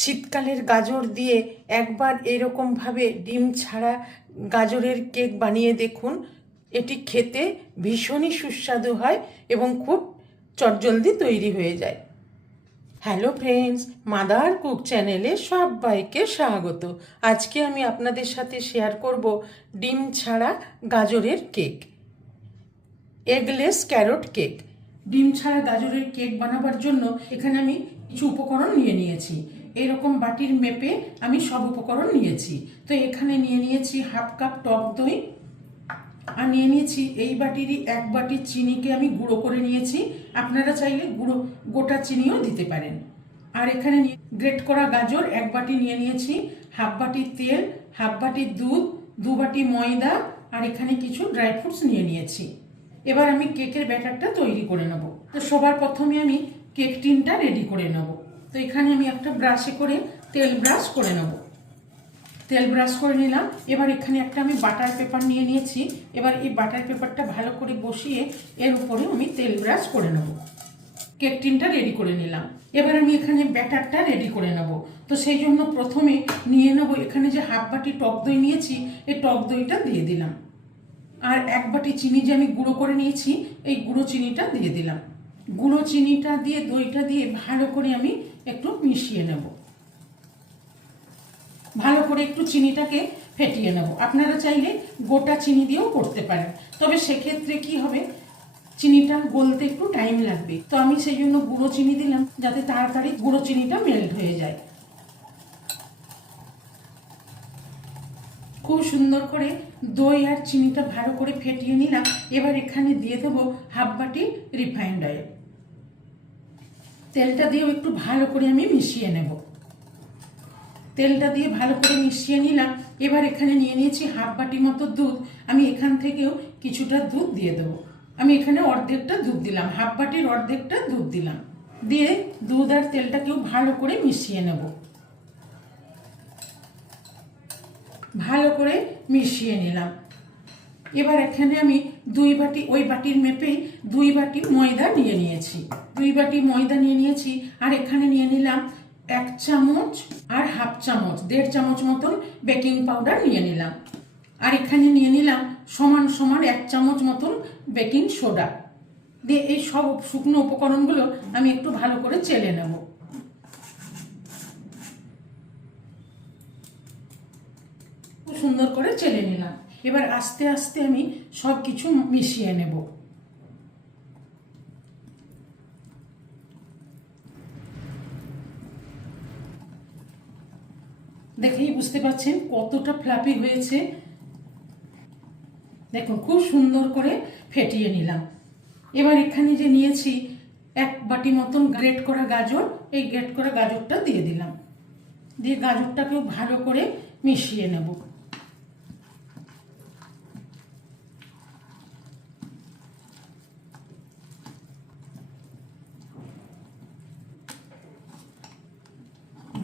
শীতকালের গাজর দিয়ে একবার এরকমভাবে ডিম ছাড়া গাজরের কেক বানিয়ে দেখুন। এটি খেতে ভীষণই সুস্বাদু হয় এবং খুব চটজলদি তৈরি হয়ে যায়। হ্যালো ফ্রেন্ডস, মাদার কুক চ্যানেলে সবাইকে স্বাগত। আজকে আমি আপনাদের সাথে শেয়ার করব ডিম ছাড়া গাজরের কেক, এগলেস ক্যারট কেক। ডিম ছাড়া গাজরের কেক বানাবার জন্য এখানে আমি কিছু উপকরণ নিয়েছি। এরকম বাটির মেপে আমি সব উপকরণ নিয়েছি। তো এখানে নিয়েছি হাফ কাপ টক দই, আর নিয়েছি এই বাটিরই 1 বাটি চিনিকে আমি গুঁড়ো করে নিয়েছি। আপনারা চাইলে গোটা চিনিও দিতে পারেন। আর এখানে গ্রেট করা গাজর 1 বাটি নিয়েছি, হাফ বাটি তেল, হাফ বাটি দুধ, 2 বাটি ময়দা, আর এখানে কিছু ড্রাই ফ্রুটস নিয়েছি। এবার আমি কেকের ব্যাটারটা তৈরি করে নেব। তো সবার প্রথমে আমি কেক টিনটা রেডি করে নেব। তো এখানে আমি একটা ব্রাশে করে তেল ব্রাশ করে নেব। তেল ব্রাশ করে নিলাম। এবার এখানে একটা আমি বাটার পেপার নিয়েছি। এবার এই বাটার পেপারটা ভালো করে বসিয়ে এর উপরে আমি তেল ব্রাশ করে নেব। কেক টিনটা রেডি করে নিলাম। এবার আমি এখানে ব্যাটারটা রেডি করে নেব। তো সেই জন্য প্রথমে নিয়ে নেব, এখানে যে হাফ বাটি টক দই নিয়েছি, এই টক দইটা দিয়ে দিলাম। আর 1 বাটি চিনি যে আমি গুঁড়ো করে নিয়েছি, এই গুঁড়ো চিনিটা দিয়ে দিলাম। গুঁড়ো চিনিটা দিয়ে দইটা দিয়ে ভালো করে আমি একটু মিশিয়ে নেব। ভালো করে একটু চিনিটাকে ফেটিয়ে নেব। আপনারা চাইলে গোটা চিনি দিয়েও করতে পারেন, তবে সেক্ষেত্রে কি হবে, চিনিটা গলতে একটু টাইম লাগবে। তো আমি সেই জন্য গুঁড়ো চিনি দিলাম, যাতে তাড়াতাড়ি গুঁড়ো চিনিটা মেল্ট হয়ে যায়। খুব সুন্দর করে দই আর চিনিটা ভালো করে ফেটিয়ে নিলাম। এবার এখানে দিয়ে দেবো হাফ বাটি রিফাইন্ড অয়েল। তেলটা দিয়েও একটু ভালো করে আমি মিশিয়ে নেব। তেলটা দিয়ে ভালো করে মিশিয়ে নিলাম। এবার এখানে নিয়েছি হাফ বাটি মতো দুধ। আমি এখান থেকেও কিছুটা দুধ দিয়ে দেবো। আমি এখানে অর্ধেকটা দুধ দিলাম, হাফ বাটির অর্ধেকটা দুধ দিলাম। দিয়ে দুধ আর তেলটাকেও ভালো করে মিশিয়ে নেব। ভালো করে মিশিয়ে নিলাম। এবার এখানে আমি 2 বাটি, ওই বাটির মেপেই 2 বাটি ময়দা নিয়েছি। 2 বাটি ময়দা নিয়েছি। আর এখানে নিয়ে নিলাম 1 চামচ আর হাফ চামচ, 1.5 চামচ মতন বেকিং পাউডার নিয়ে নিলাম। আর এখানে নিয়ে নিলাম সমান সমান 1 চামচ মতন বেকিং সোডা। দিয়ে এই সব শুকনো উপকরণগুলো আমি একটু ভালো করে চেলে নেব। খুব সুন্দর করে চেলে নিলাম। এবার আস্তে আস্তে আমি সব কিছু মিশিয়ে নেব। দেখেই বুঝতে পারছেন কতটা ফ্লাফি হয়েছে। দেখুন খুব সুন্দর করে ফেটিয়ে নিলাম। এবার এখানে যে নিয়েছি 1 বাটি মতন গ্রেট করা গাজর, এই গ্রেট করা গাজরটা দিয়ে দিলাম। দিয়ে গাজরটাকেও ভালো করে মিশিয়ে নেব।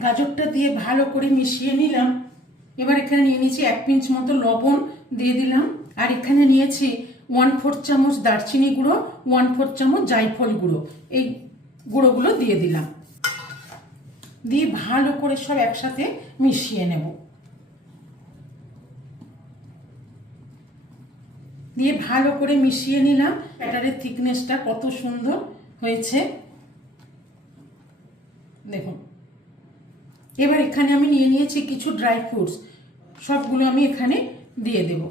গাজরটা দিয়ে ভালো করে মিশিয়ে নিলাম। এবার এখানে নিয়ে নিয়েছি 1 পিঞ্চ মতো লবণ দিয়ে দিলাম। আর এখানে নিয়েছি 1/4 চামচ দারচিনি গুঁড়ো, 1/4 চামচ জায়ফল গুঁড়ো, এই গুঁড়োগুলো দিয়ে দিলাম। দিয়ে ভালো করে সব একসাথে মিশিয়ে নেব। দিয়ে ভালো করে মিশিয়ে নিলাম। ব্যাটারের থিকনেসটা কত সুন্দর হয়েছে দেখুন। এবার এখানে আমি নিয়েছি কিছু ড্রাই ফ্রুটস, সবগুলো আমি এখানে দিয়ে দেব।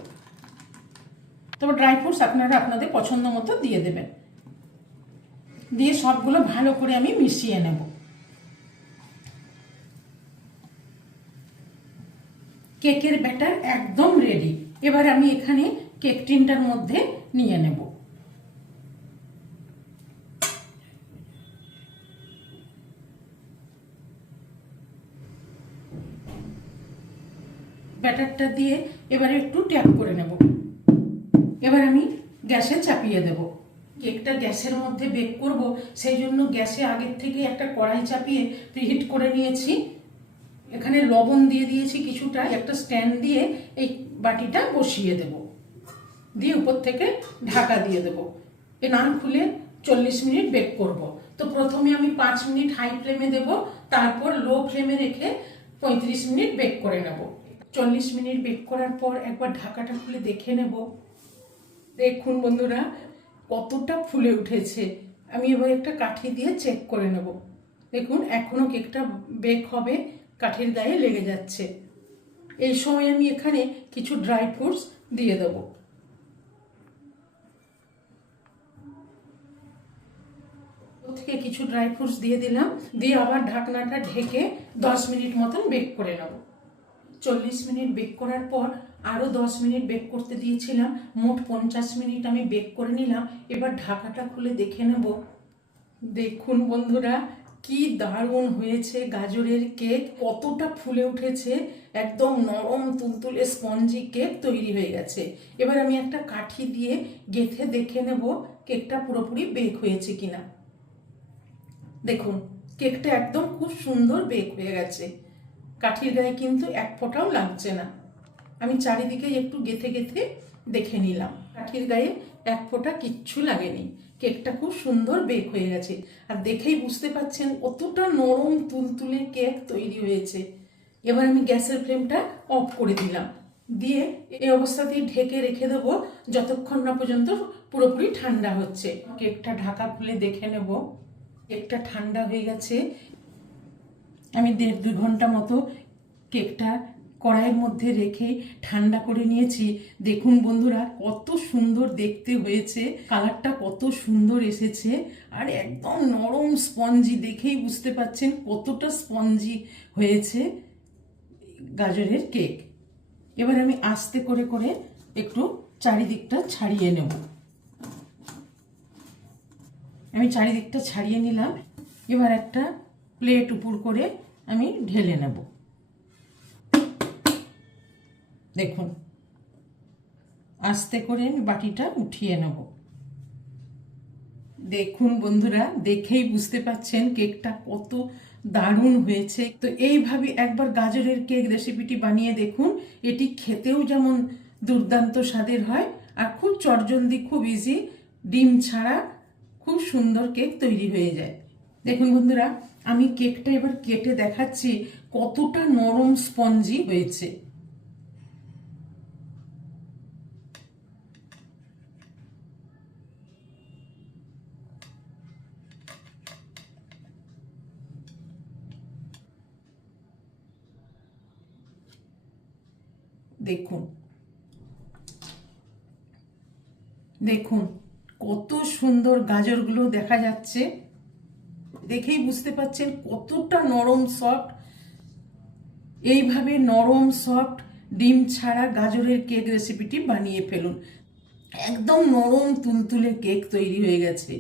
তবে ড্রাই ফ্রুটস আপনারা আপনাদের পছন্দ মতো দিয়ে দেবেন। দিয়ে সবগুলো ভালো করে আমি মিশিয়ে নেব। কেকের ব্যাটার একদম রেডি। এবার আমি এখানে কেক টিনটার মধ্যে নিয়ে নেব। ব্যাটারটা দিয়ে এবারে একটু ট্যাপ করে নেব। এবার আমি গ্যাসে চাপিয়ে দেব। কেকটা গ্যাসের মধ্যে বেক করব, সেই জন্য গ্যাসে আগের থেকে একটা কড়াই চাপিয়ে প্রিহিট করে নিয়েছি। এখানে লবণ দিয়ে দিয়েছি কিছুটা, একটা স্ট্যান্ড দিয়ে এই বাটিটা বসিয়ে দেব। দিয়ে উপর থেকে ঢাকা দিয়ে দেব। এ না খুলে 40 মিনিট বেক করব। তো প্রথমে আমি 5 মিনিট হাই ফ্লেমে দেব, তারপর লো ফ্লেমে রেখে 35 মিনিট বেক করে নেব। 40 মিনিট বেক করার পর একবার ঢাকাটা খুলে দেখে নেব। দেখুন বন্ধুরা কতটা ফুলে উঠেছে। আমি এবার একটা কাঠি দিয়ে চেক করে নেব। দেখুন এখনো কেকটা বেক হবে, কাঠির গায়ে লেগে যাচ্ছে। এই সময় আমি এখানে কিছু ড্রাই ফ্রুটস দিয়ে দেবো। থেকে কিছু ড্রাই ফ্রুটস দিয়ে দিলাম, দিয়ে আবার ঢাকনাটা ঢেকে 10 মিনিট মতন বেক করে নেব। 40 মিনিট বেক করার পর আরও 10 মিনিট বেক করতে দিয়েছিলাম, মোট 50 মিনিট আমি বেক করে নিলাম। এবার ঢাকাটা খুলে দেখে নেব। দেখুন বন্ধুরা কি দারুণ হয়েছে গাজরের কেক, কতটা ফুলে উঠেছে, একদম নরম তুলতুলে স্পঞ্জি কেক তৈরি হয়ে গেছে। এবার আমি একটা কাঠি দিয়ে গেঁথে দেখে নেব কেকটা পুরোপুরি বেক হয়েছে কিনা। দেখুন কেকটা একদম খুব সুন্দর বেক হয়ে গেছে, কাঠির গায়ে কিন্তু এক ফোঁটাও লাগছে না। আমি চারিদিকে একটু গেঁথে গেঁথে দেখে নিলাম, কাঠির গায়ে এক ফোঁটা কিচ্ছু লাগেনি। কেকটা খুব সুন্দর বেক হয়ে গেছে, আর দেখেই বুঝতে পাচ্ছেন কতটা নরম তুলতুলে কেক তৈরি হয়েছে। এবার আমি গ্যাসের ফ্লেমটা অফ করে দিলাম, দিয়ে এই অবস্থাতেই ঢেকে রেখে দেবো যতক্ষণ না পর্যন্ত পুরোপুরি ঠান্ডা হচ্ছে। কেকটা ঢাকা খুলে দেখে নেব। কেকটা ঠান্ডা হয়ে গেছে। আমি 1.5-2 ঘন্টা মতো কেকটা কড়াইয়ের মধ্যে রেখে ঠান্ডা করে নিয়েছি। দেখুন বন্ধুরা কত সুন্দর দেখতে হয়েছে, কালারটা কত সুন্দর এসেছে, আর একদম নরম স্পঞ্জি, দেখেই বুঝতে পাচ্ছেন কতটা স্পঞ্জি হয়েছে গাজরের কেক। এবার আমি আস্তে করে করে একটু চারিদিকটা ছাড়িয়ে নেব। আমি চারিদিকটা ছাড়িয়ে নিলাম। এবার একটা প্লেট উপর করে আমি ঢেলে নেব। দেখুন আস্তে করে আমি বাটিটা উঠিয়ে নেব। দেখুন বন্ধুরা দেখেই বুঝতে পাচ্ছেন কেকটা কত দারুণ হয়েছে। তো এইভাবে একবার গাজরের কেক রেসিপিটি বানিয়ে দেখুন। এটি খেতেও যেমন দুর্দান্ত স্বাদের হয়, আর খুব চটজলদি, খুব ইজি, ডিম ছাড়া খুব সুন্দর কেক তৈরি হয়ে যায়। দেখুন বন্ধুরা আমি কেকটা এবার কেটে দেখাচ্ছি কতটা নরম স্পঞ্জি হয়েছে। দেখুন দেখুন কত সুন্দর গাজরগুলো দেখা যাচ্ছে, দেখেই বুঝতে পাচ্ছেন কতটা নরম সফট। এইভাবে নরম সফট ডিম ছাড়া গাজরের কেক রেসিপিটি বানিয়ে ফেলুন, একদম নরম তুলতুলে কেক তৈরি হয়ে গেছে।